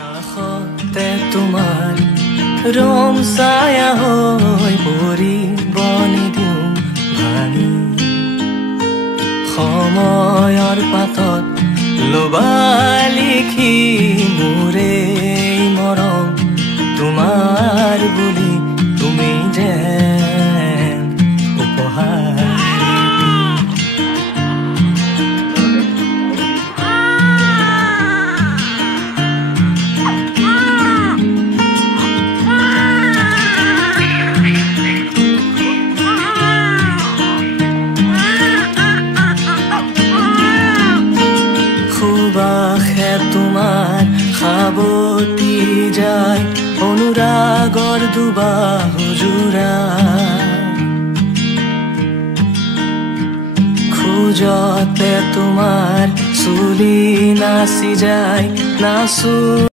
কাষতে তোমাৰ ৰম ছায়া হৈ পৰিব নিদিওঁ ভাঙি সময়ৰ পাতত লবা লিখি মোৰে মৰম তোমাৰ বুলি তুমি যেন উপহাৰ সুবাসে তোমাৰ সাৱটি যায় অনুৰাগৰ দুবাহু জোৰা খোজতে তোমাৰ চুলি নাচি যায় নাচো